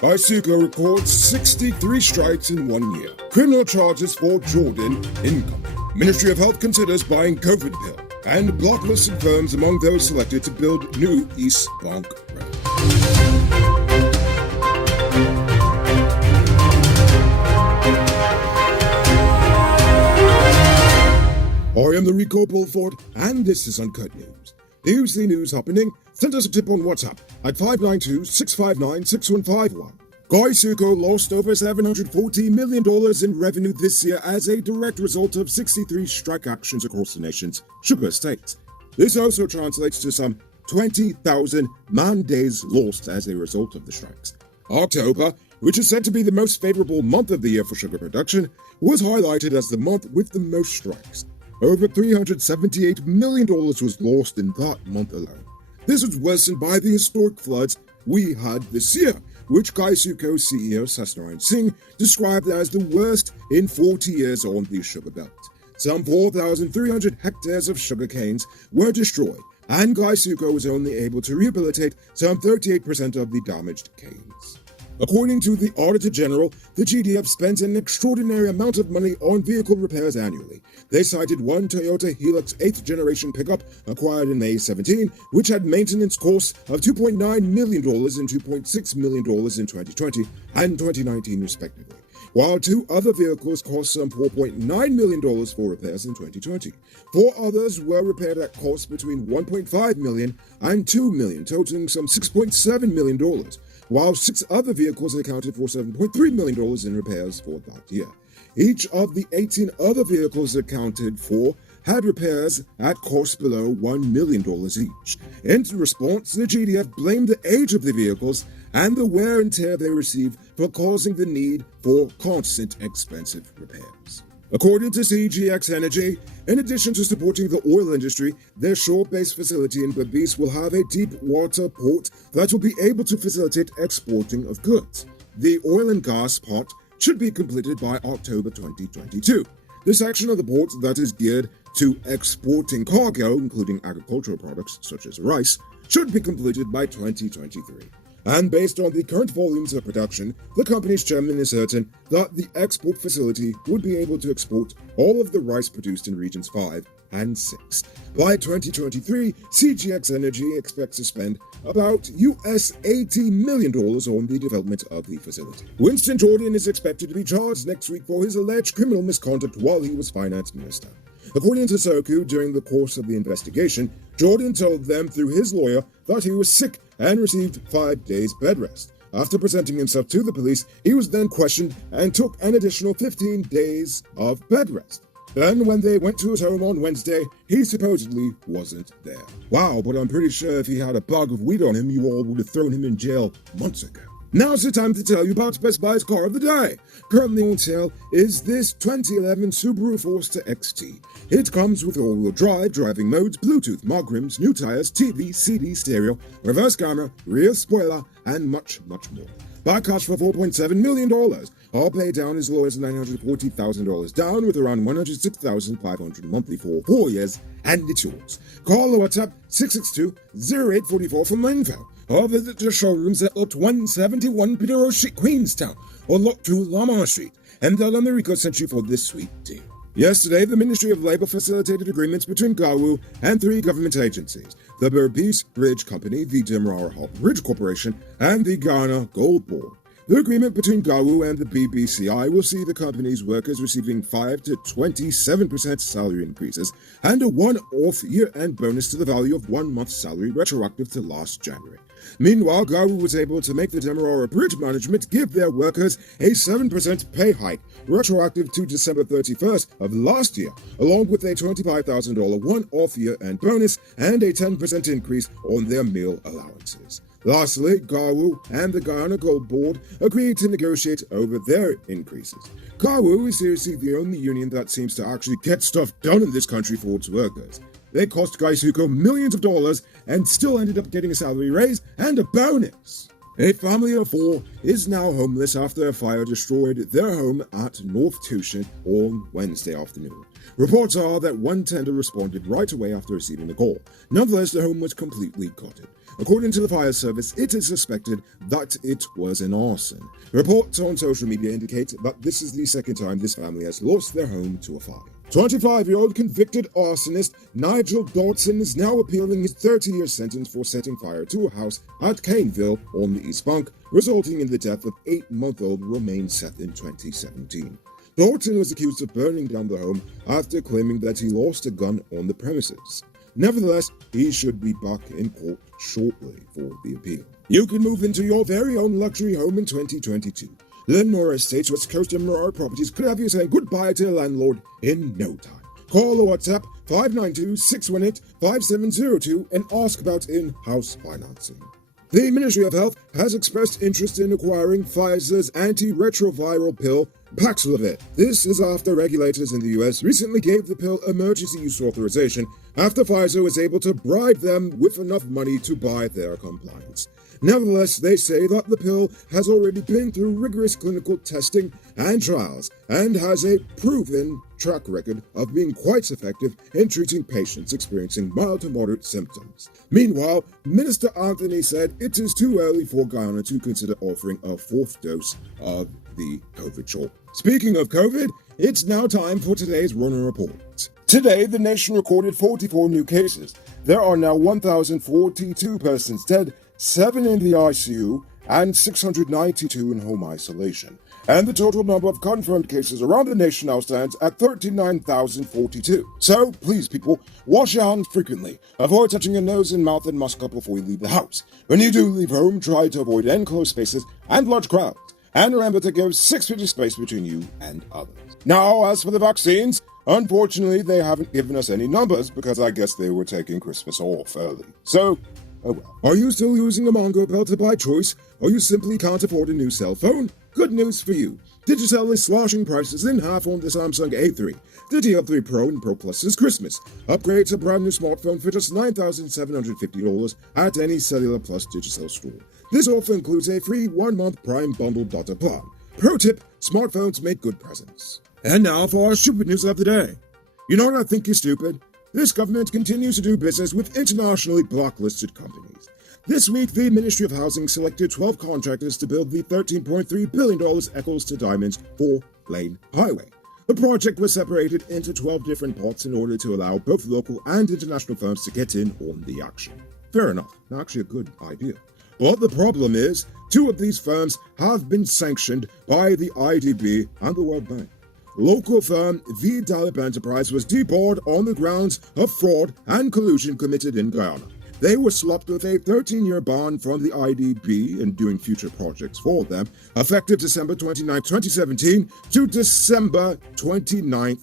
Isuka records 63 strikes in 1 year. Criminal charges for Jordan income. Ministry of Health considers buying COVID pill. And blocklisted firms among those selected to build new East Bank Road. I am the Rico Bulford, and this is Uncut News. Here's the news happening. Send us a tip on WhatsApp at 592-659-6151. Guyana lost over $740 million in revenue this year as a direct result of 63 strike actions across the nation's sugar states. This also translates to some 20,000 man-days lost as a result of the strikes. October, which is said to be the most favorable month of the year for sugar production, was highlighted as the month with the most strikes. Over $378 million was lost in that month alone. This was worsened by the historic floods we had this year, which Guyana CEO Satyanarayana Singh described as the worst in 40 years on the sugar belt. Some 4,300 hectares of sugar canes were destroyed, and Guyana was only able to rehabilitate some 38% of the damaged canes. According to the Auditor General, the GDF spends an extraordinary amount of money on vehicle repairs annually. They cited one Toyota Hilux 8th generation pickup acquired in May 17, which had maintenance costs of $2.9 million and $2.6 million in 2020 and 2019 respectively, while two other vehicles cost some $4.9 million for repairs in 2020. Four others were repaired at costs between $1.5 million and $2 million, totaling some $6.7 million. While six other vehicles accounted for $7.3 million in repairs for that year. Each of the 18 other vehicles accounted for had repairs at costs below $1 million each. In response, the GDF blamed the age of the vehicles and the wear and tear they received for causing the need for constant expensive repairs. According to CGX Energy, in addition to supporting the oil industry, their shore-based facility in Berbice will have a deep-water port that will be able to facilitate exporting of goods. The oil and gas part should be completed by October 2022. The section of the port that is geared to exporting cargo, including agricultural products such as rice, should be completed by 2023. And based on the current volumes of production, the company's chairman is certain that the export facility would be able to export all of the rice produced in Regions 5 and 6. By 2023, CGX Energy expects to spend about $80 million on the development of the facility. Winston Jordan is expected to be charged next week for his alleged criminal misconduct while he was finance minister. According to Soku, during the course of the investigation, Jordan told them through his lawyer that he was sick and received 5 days bed rest. After presenting himself to the police, he was then questioned and took an additional 15 days of bed rest. Then, when they went to his home on Wednesday, he supposedly wasn't there. Wow, but I'm pretty sure if he had a bag of weed on him, you all would have thrown him in jail months ago. Now's the time to tell you about Best Buy's car of the day. Currently on sale is this 2011 Subaru Forester XT. It comes with all-wheel drive, driving modes, Bluetooth, mug rims, new tires, TV, CD, stereo, reverse camera, rear spoiler, and much, much more. Buy cash for $4.7 million. All pay down as low as $940,000 down with around $106,500 monthly for 4 years, and it's yours. Call or WhatsApp 662-0844 for more info. Or visit the showrooms at Lot 171 Peterborough Street, Queenstown, or Lot 2 Lamar Street, and tell them the Rico sent you for this sweet deal. Yesterday, the Ministry of Labour facilitated agreements between GAWU and 3 government agencies, the Berbice Bridge Company, the Demerara Hop Bridge Corporation, and the Ghana Gold Board. The agreement between GAWU and the BBCI will see the company's workers receiving 5 to 27% salary increases and a one-off year-end bonus to the value of 1 month's salary retroactive to last January. Meanwhile, GAWU was able to make the Demerara Bridge Management give their workers a 7% pay hike, retroactive to December 31st of last year, along with a $25,000 one-off year-end bonus and a 10% increase on their meal allowances. Lastly, GAWU and the Guyana Gold Board agreed to negotiate over their increases. GAWU is seriously the only union that seems to actually get stuff done in this country for its workers. They cost Guyana millions of dollars and still ended up getting a salary raise and a bonus. A family of 4 is now homeless after a fire destroyed their home at North Tushin on Wednesday afternoon. Reports are that one tender responded right away after receiving the call. Nonetheless, the home was completely gutted. According to the fire service, it is suspected that it was an arson. Reports on social media indicate that this is the second time this family has lost their home to a fire. 25-year-old convicted arsonist Nigel Dodson is now appealing his 30-year sentence for setting fire to a house at Caneville on the East Bank, resulting in the death of 8-month-old Romaine Seth in 2017. Dodson was accused of burning down the home after claiming that he lost a gun on the premises. Nevertheless, he should be back in court shortly for the appeal. You can move into your very own luxury home in 2022. Lenore Estates, West Coast and Mirage Properties could have you saying goodbye to your landlord in no time. Call or WhatsApp 592-618-5702 and ask about in-house financing. The Ministry of Health has expressed interest in acquiring Pfizer's antiretroviral pill, Paxlovid. This is after regulators in the U.S. recently gave the pill emergency use authorization after Pfizer was able to bribe them with enough money to buy their compliance. Nevertheless, they say that the pill has already been through rigorous clinical testing and trials and has a proven track record of being quite effective in treating patients experiencing mild to moderate symptoms. Meanwhile, Minister Anthony said it is too early for Guyana to consider offering a fourth dose of the COVID shot. Speaking of COVID, it's now time for today's Runner Report. Today, the nation recorded 44 new cases. There are now 1,042 persons dead, 7 in the ICU, and 692 in home isolation. And the total number of confirmed cases around the nation now stands at 39,042. So, please people, wash your hands frequently. Avoid touching your nose and mouth and mask up before you leave the house. When you do leave home, try to avoid enclosed spaces and large crowds. And remember to give 6 feet of space between you and others. Now, as for the vaccines, unfortunately, they haven't given us any numbers because I guess they were taking Christmas off early. So, oh well. Are you still using a Mongo Pelter by choice, or you simply can't afford a new cell phone? Good news for you. Digicel is slashing prices in half on the Samsung A3. The TL3 Pro and Pro Plus is Christmas. Upgrade to a brand new smartphone for just $9,750 at any Cellular Plus Digicel store. This offer includes a free 1-month Prime Bundle data plan. Pro tip, smartphones make good presents. And now for our stupid news of the day. You know what I think is stupid? This government continues to do business with internationally blacklisted companies. This week, the Ministry of Housing selected 12 contractors to build the $13.3 billion Eccles to Diamonds 4-lane highway. The project was separated into 12 different parts in order to allow both local and international firms to get in on the action. Fair enough, actually a good idea. But the problem is, 2 of these firms have been sanctioned by the IDB and the World Bank. Local firm V. Dalip Enterprise was debarred on the grounds of fraud and collusion committed in Guyana. They were slapped with a 13-year ban from the IDB in doing future projects for them, effective December 29, 2017 to December 29,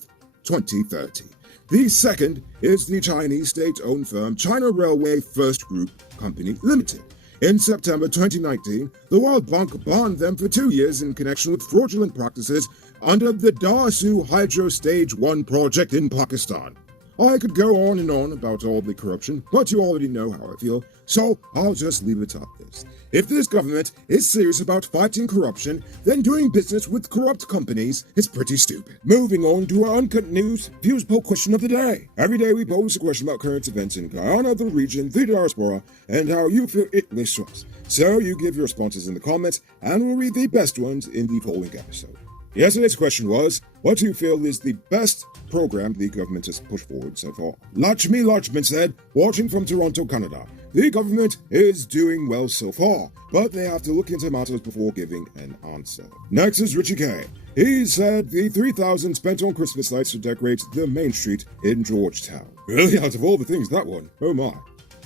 2030. The second is the Chinese state-owned firm China Railway First Group Company Limited. In September 2019, the World Bank banned them for 2 years in connection with fraudulent practices under the Darsu Hydro Stage 1 project in Pakistan. I could go on and on about all the corruption, but you already know how I feel, so I'll just leave it at this. If this government is serious about fighting corruption, then doing business with corrupt companies is pretty stupid. Moving on to our Uncut News Views Poll question of the day. Every day we pose a question about current events in Guyana, the region, the diaspora, and how you feel it lists us. So you give your responses in the comments, and we'll read the best ones in the following episode. Yesterday's question was, what do you feel is the best program the government has pushed forward so far? Lakshmi Lakshman said, watching from Toronto, Canada, the government is doing well so far, but they have to look into matters before giving an answer. Next is Richie K. He said the $3,000 spent on Christmas lights to decorate the main street in Georgetown. Really, out of all the things, that one? Oh my.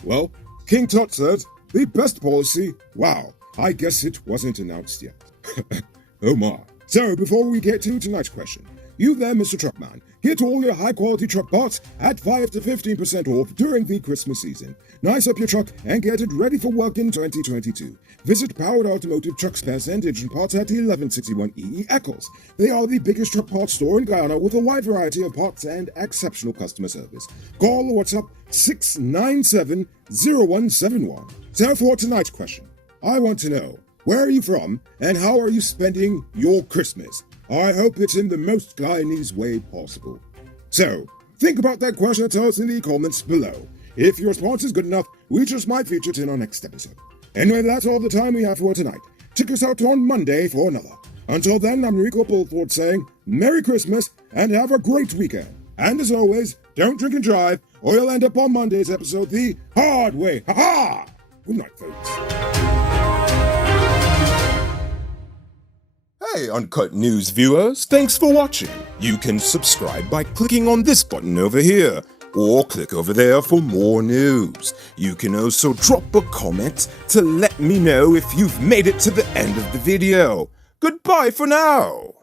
Well, King Tut said, the best policy? Wow, I guess it wasn't announced yet. Oh my. So, before we get to tonight's question, you there, Mr. Truckman, get all your high-quality truck parts at 5 to 15% off during the Christmas season. Nice up your truck and get it ready for work in 2022. Visit Powered Automotive Truck Spares and Engine Parts at 1161 EE Eccles. They are the biggest truck parts store in Guyana with a wide variety of parts and exceptional customer service. Call or WhatsApp 697-0171. So for tonight's question, I want to know, where are you from, and how are you spending your Christmas? I hope it's in the most Guyanese way possible. So, think about that question and tell us in the comments below. If your response is good enough, we just might feature it in our next episode. Anyway, that's all the time we have for tonight. Check us out on Monday for another. Until then, I'm Rico Bulford saying Merry Christmas and have a great weekend. And as always, don't drink and drive, or you'll end up on Monday's episode the hard way. Ha-ha! Good night, folks. Hey, Uncut News viewers, thanks for watching. You can subscribe by clicking on this button over here, or click over there for more news. You can also drop a comment to let me know if you've made it to the end of the video. Goodbye for now.